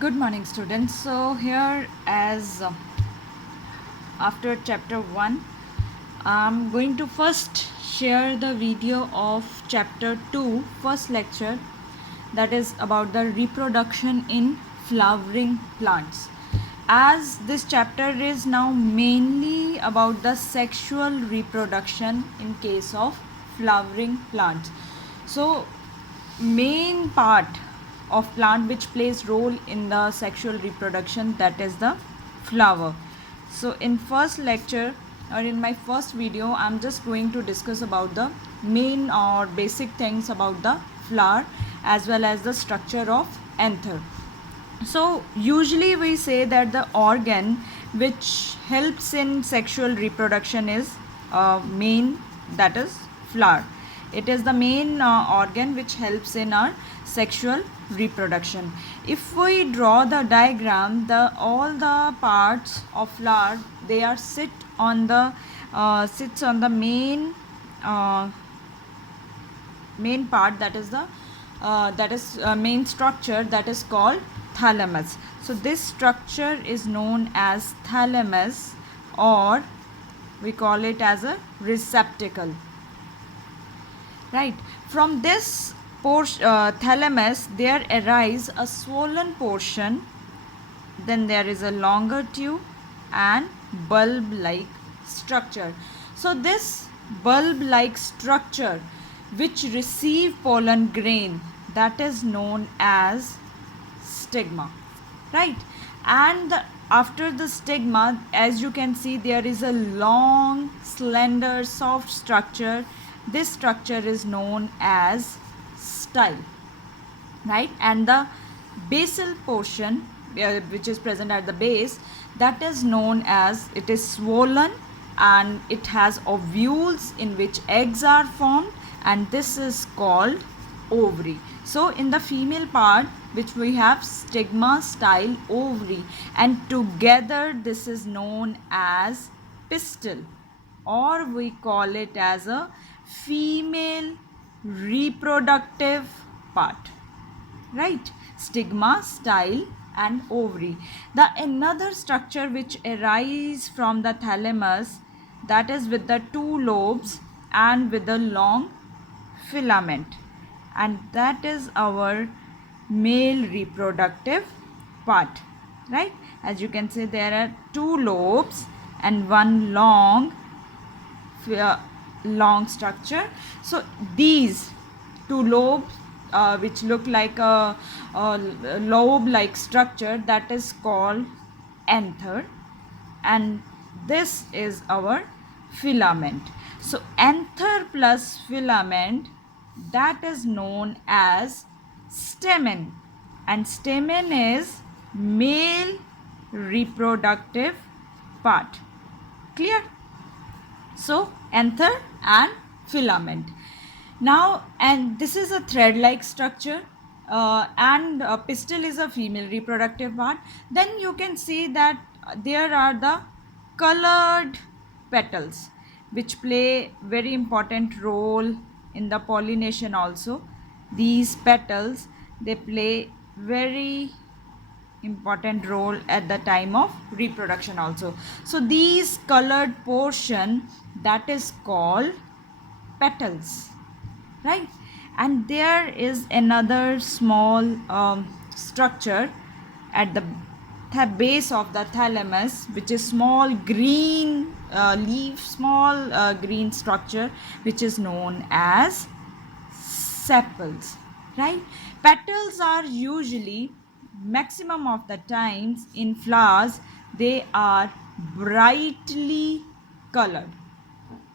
Good morning, students. So, here, as after chapter 1, I'm going to first share the video of chapter 2, first lecture, that is about the reproduction in flowering plants. As this chapter is now mainly about the sexual reproduction in case of flowering plants. So, main part of plant which plays role in the sexual reproduction, that is the flower. So in first lecture or in my first video, I'm just going to discuss about the main or basic things about the flower as well as the structure of anther. So usually we say that the organ which helps in sexual reproduction is main, that is flower. It is the main organ which helps in our sexual reproduction. If we draw the diagram, the all the parts of flower, they are sits on the main part, that is the main structure, that is called thalamus. So this structure is known as thalamus, or we call it as a receptacle, right? From this thalamus there arise a swollen portion, then there is a longer tube and bulb like structure. So this bulb like structure which receive pollen grain, that is known as stigma, right? And after the stigma, as you can see, there is a long, slender, soft structure. This structure is known as style, right? And the basal portion which is present at the base, that is known as, it is swollen and it has ovules in which eggs are formed, and this is called ovary. So in the female part, which we have stigma, style, ovary, and together this is known as pistil, or we call it as a female reproductive part, right? Stigma, style and ovary. The another structure which arise from the thalamus, that is with the two lobes and with the long filament, and that is our male reproductive part, right? As you can see, there are two lobes and one long structure. So these two lobes which look like a lobe like structure, that is called anther, and this is our filament. So anther plus filament, that is known as stamen, and stamen is male reproductive part. Clear? So anther and filament. Now, and this is a thread like structure, and pistil is a female reproductive part. Then you can see that there are the colored petals which play very important role in the pollination also. These petals, they play very important role at the time of reproduction also. So these colored portion, that is called petals, right? And there is another small structure at the base of the thalamus, which is small green small green structure, which is known as sepals, right? Petals are usually, maximum of the times in flowers, they are brightly colored,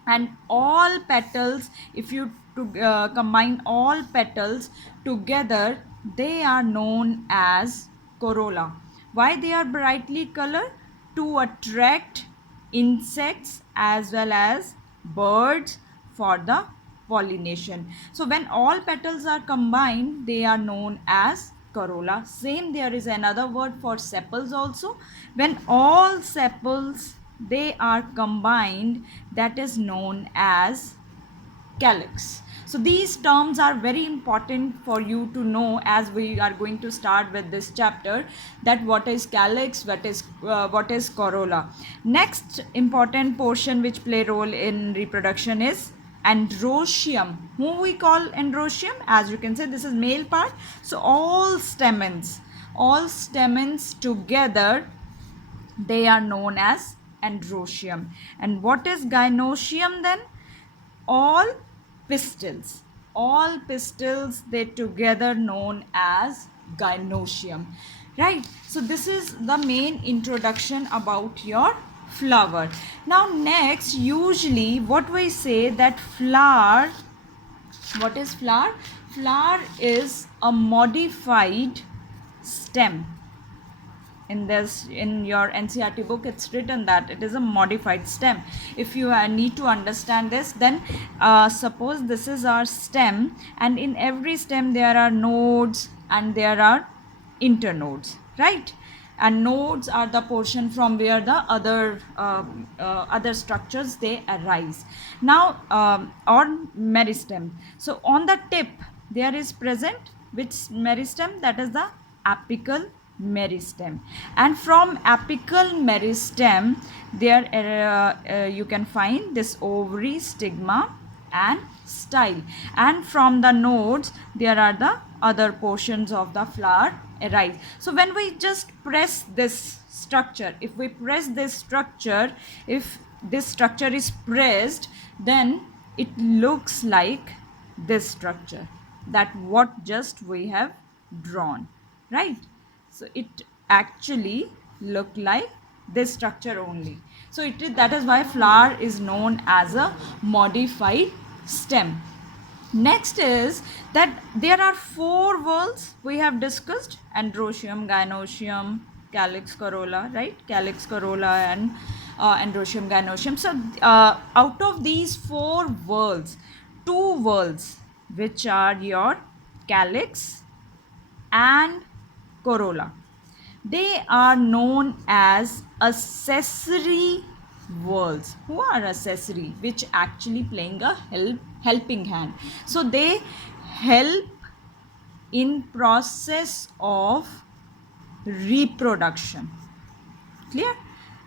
and all petals, if you combine all petals together, they are known as corolla. Why they are brightly colored? To attract insects as well as birds for the pollination. So when all petals are combined, they are known as corolla. Same, there is another word for sepals also. When all sepals, they are combined, that is known as calyx. So these terms are very important for you to know as we are going to start with this chapter, that what is calyx, what is corolla. Next important portion which play role in reproduction is androecium. Who we call androecium? As you can see, this is male part. So all stamens together, they are known as androecium. And what is gynoecium then? All pistils, they together known as gynoecium, right? So this is the main introduction about your flower. Now next, usually what we say that flower, what is flower? Flower is a modified stem. In your NCERT book, it's written that it is a modified stem. If you need to understand this, then suppose this is our stem, and in every stem there are nodes and there are internodes, right? And nodes are the portion from where the other structures they arise. Now or meristem. So on the tip there is present which meristem? That is the apical meristem. And from apical meristem there you can find this ovary, stigma and style. And from the nodes there are the other portions of the flower arise. So when we just press this structure, if we press this structure, if this structure is pressed, then it looks like this structure, that what just we have drawn, right? So it actually look like this structure only. So that is why flower is known as a modified stem. Next is that there are 4 whorls we have discussed: androecium, gynoecium, calyx, corolla, right? Calyx, corolla and androecium, gynoecium. So out of these 4 whorls, 2 whorls which are your calyx and corolla, they are known as accessory whorls. Who are accessory? Which actually playing a helping hand. So they help in process of reproduction. Clear?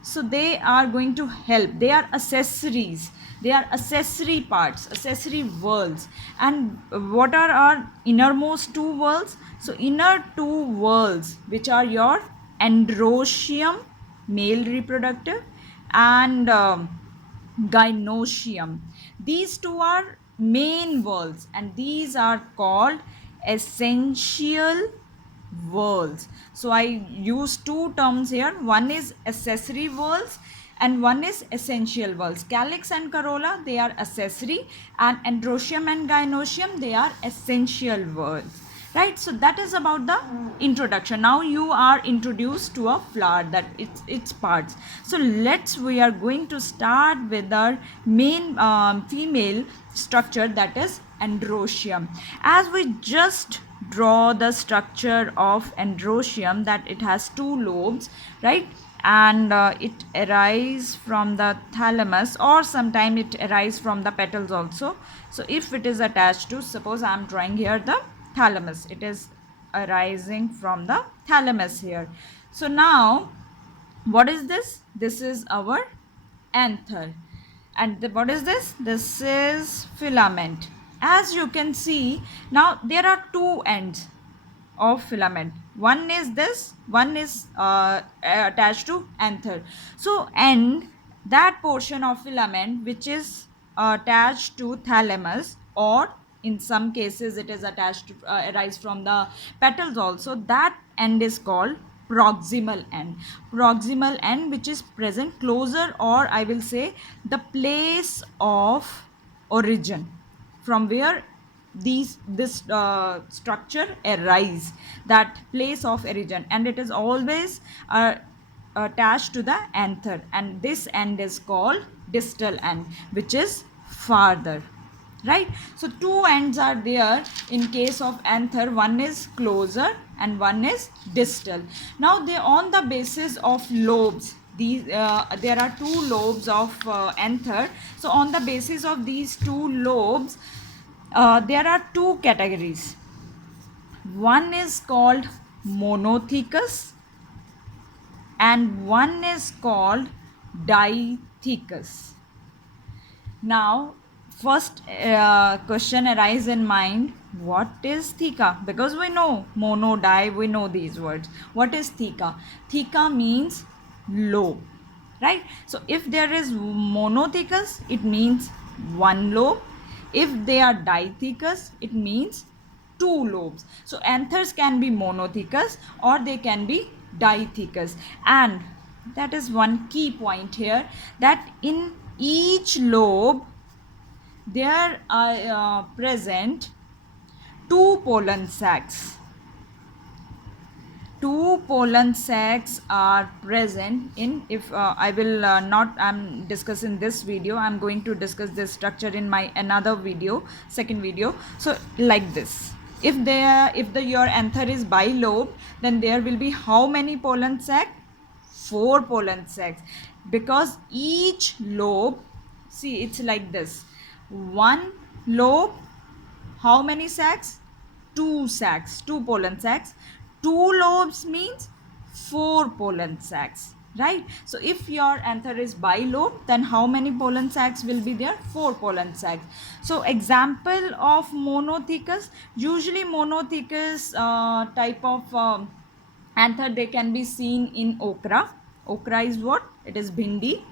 So they are going to help. They are accessories. They are accessory parts, accessory whorls. And what are our innermost 2 whorls? So inner 2 whorls, which are your androecium, male reproductive, and gynoecium. These 2 are main whorls, and these are called essential whorls. So I use 2 terms here. One is accessory whorls and one is essential whorls. Calyx and corolla, they are accessory, and androecium and gynoecium, they are essential whorls, right? So that is about the introduction. Now you are introduced to a flower, that its parts. So we are going to start with our main female structure, that is androecium. As we just draw the structure of androecium, that it has 2 lobes, right? And it arises from the thalamus, or sometimes it arises from the petals also. So if it is attached to, suppose I am drawing here the thalamus, it is arising from the thalamus here. So now what is this? This is our anther. And what is this? This is filament. As you can see, now there are 2 ends of filament. One is this, one is attached to anther. So and that portion of filament which is attached to thalamus, or in some cases it is attached to arise from the petals also, that end is called proximal end. Proximal end, which is present closer, or I will say the place of origin, from where this structure arise, that place of origin, and it is always attached to the anther, and this end is called distal end, which is farther, right? So 2 ends are there in case of anther. One is closer and one is distal. Now they, on the basis of lobes, these there are 2 lobes of anther. So on the basis of these 2 lobes, There are two categories. One is called monothecous and one is called dithecous. Now, first question arises in mind, what is theca? Because we know mono, di, we know these words. What is theca? Theca means lobe, right? So if there is monothecous, it means one lobe. If they are dithecous, it means two lobes. So anthers can be monothecous or they can be dithecous. And that is one key point here, that in each lobe there are present two pollen sacs. Two pollen sacs are present in, if I will not, I'm discussing this video, I'm going to discuss this structure in my another video, second video. So like this, if your anther is bilobed, then there will be how many pollen sac? 4 pollen sacs, because each lobe, see, it's like this, one lobe, how many sacs? 2 sacs, 2 pollen sacs. 2 lobes means 4 pollen sacs, right? So if your anther is bilobed, then how many pollen sacs will be there? 4 pollen sacs. So example of monothecous, usually monothecous type of anther, they can be seen in okra. Okra is what? It is bhindi.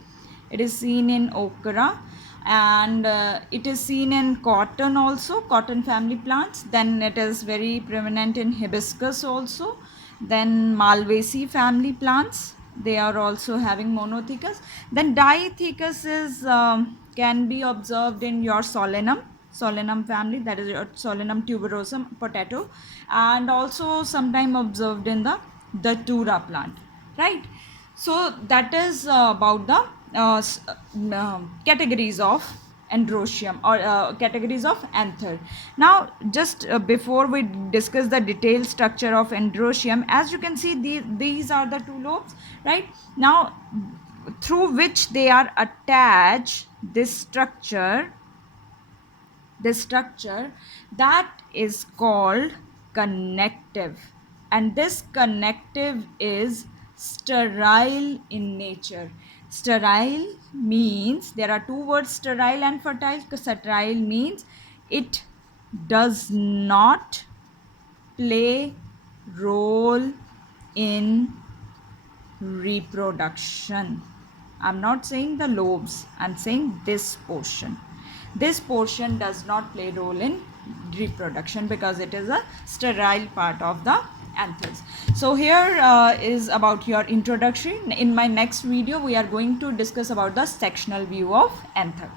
It is seen in okra, and it is seen in cotton also, cotton family plants. Then it is very prominent in hibiscus also. Then malvaceae family plants, they are also having monothecous. Then dithecous is can be observed in your solanum family, that is your Solanum tuberosum potato, and also sometime observed in the datura plant, right? So that is about the categories of androecium, or categories of anther. Now just before we discuss the detailed structure of androecium, as you can see, these are the two lobes, right? Now through which they are attached, this structure that is called connective, and this connective is sterile in nature. Sterile means, there are two words, sterile and fertile. Sterile means it does not play role in reproduction. I'm not saying the lobes, I'm saying this portion. This portion does not play role in reproduction because it is a sterile part of the anthers. So here is about your introduction. In my next video, we are going to discuss about the sectional view of anther.